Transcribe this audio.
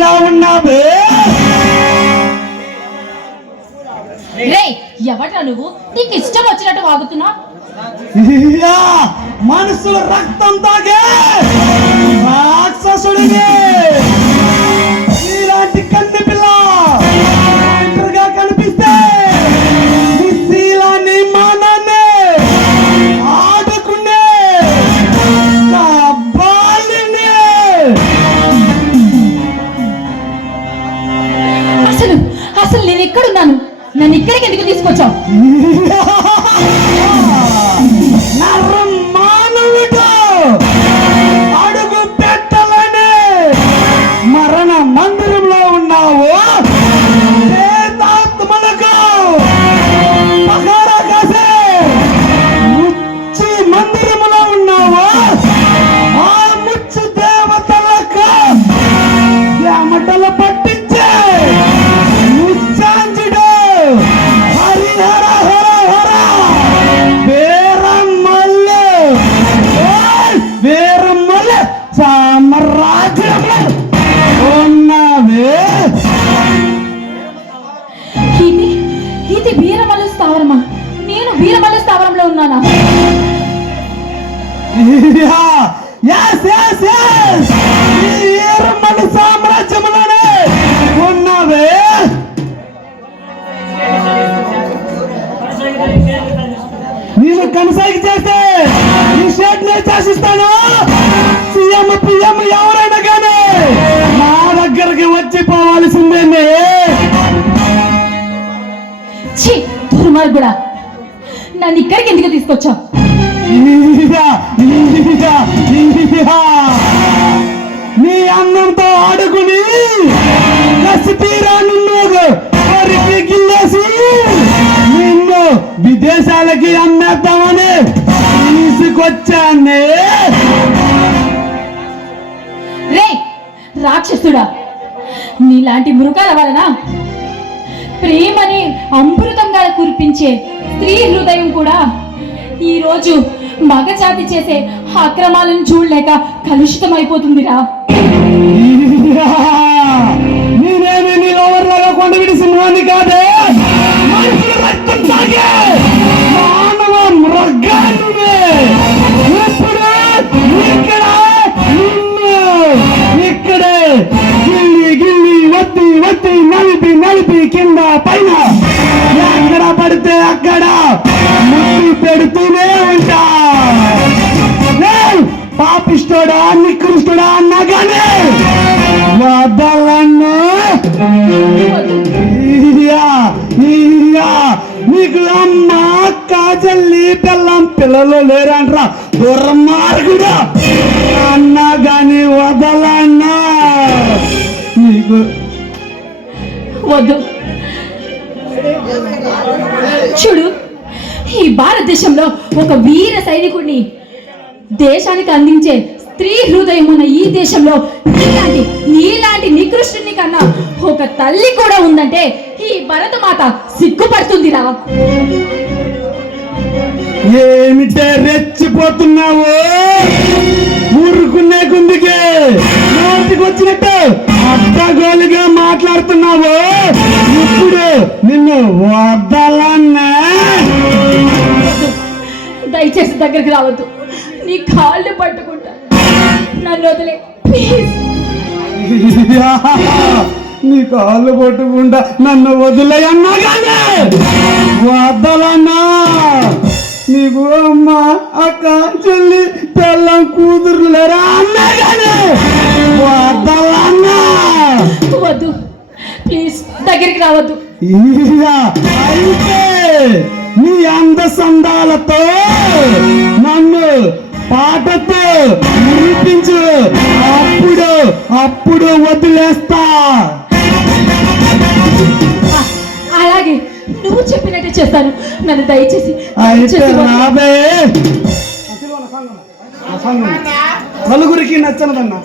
మందిరంలో ఉన్నావే. ఎవట్రా నువ్వు? నీకు ఇష్టం వచ్చినట్టు వాగుతున్నా. మనుషుల రక్తం తాగే రాక్షసుడిని. ఇలాంటి కన్నె పిల్ల ఒంటరిగా కనిపిస్తే నీ శీలాన్ని మానాన్ని ఆడుకునే బాలిని. అసలు నేను ఎక్కడున్నాను? నన్ను ఇక్కడికి ఎందుకు తీసుకొచ్చావు? మానవుడు అడుగు పెట్టాలని మరణ మందిరంలో ఉన్నావు. ప్రేతాత్మలకు పహారా కాసే ముచ్చి మందిరంలో ఉన్నావు. ఆ ముచ్చు దేవతలకు చెమటలు పట్టించే ముచ్చాంజుడు హరిహర హర హర వీరమల్లు వీరమల్లు సామ్రాజ్యంలో ఉన్నవే. ఇది వీరమల్లు స్థావరమా? నేను వీరమల్లు స్థావరంలో ఉన్నానా? వీరమల్లు సామ్రాజ్యంలోనే ఉన్నవే. నేను కనసాగి చేస్తే ఈ షేట్ నేను శాసిస్తాను. సీఎం పిఎం ఎవరైనా కానీ నా దగ్గరికి వచ్చి పోవాల్సిందే. దుర్మార్గుడా, నన్ను ఇక్కడికి ఎందుకు తీసుకొచ్చావు? నీ అన్నంతో ఆడుకుని కసితీరా నిన్ను గిల్లేసి నిన్ను విదేశాలకి అమ్మేద్దామని తీసుకొచ్చానే. రాక్షసుడా, నీలాంటి మృగాల వలన ప్రేమని అమృతంగా కురిపించే స్త్రీ హృదయం కూడా ఈరోజు మగజాతి చేసే అక్రమాలను చూడలేక కలుషితం అయిపోతుందిరా. నేనేమి నీ ఓవర్లాగా కొండవిడి సింహాన్ని కాదే. మనుషుల రక్తం తాగే మానవ మృగాన్ని. ఇప్పుడు ఇక్కడే గిల్లి గిల్లి వత్తి వత్తి నలిపి నలిపి కింద పైన ఎక్కడ పడితే అక్కడ ముట్టి పెడుతూనే ఉంటా. పాపిష్టోడా నికృష్టుడా అన్నా కానీ వదలను. నీకు అమ్మ కాజల్లి పిల్లం పిల్లలు లేరంట్రా దుర్మార్గుడు అన్నా గాని వదలన్నా. నీకు వద్దు. చూడు, ఈ భారతదేశంలో ఒక వీర సైనికుడిని దేశానికి అందించే స్త్రీ హృదయం ఉన్న ఈ దేశంలో నీలాంటి నికృష్టుని కన్నా ఒక తల్లి కూడా ఉందంటే ఈ భరతమాత సిగ్గుపడుతుందిరా. ఏమిటే రెచ్చిపోతున్నావు? ఊరుకునే కుందికి నోటికి వచ్చినట్టు అడ్డగోలుగా మాట్లాడుతున్నావు. ఇప్పుడు నిన్ను వదలన్నా. దయచేసి దగ్గరికి రావద్దు. నీ కాళ్ళు పట్టుకుంటా, నన్ను వదిలే ప్లీజ్. నీ కాళ్ళు పట్టుకుంటా నన్ను వదిలేయన్నా కానీ వదలన్నా. నీకు అమ్మ అక్క చెల్లి పిల్లం కూతురు లేరా అన్నా కానీ వదలన్నా. వద్దు ప్లీజ్, దగ్గరికి రావద్దు. అయితే నీ అందసందాలతో నన్ను పాటతో నిరూపించు, అప్పుడు వదిలేస్తా. అలాగే, నువ్వు చెప్పినట్టే చేస్తాను. నన్ను దయచేసి రాబే. నలుగురికి నచ్చనదన్నా.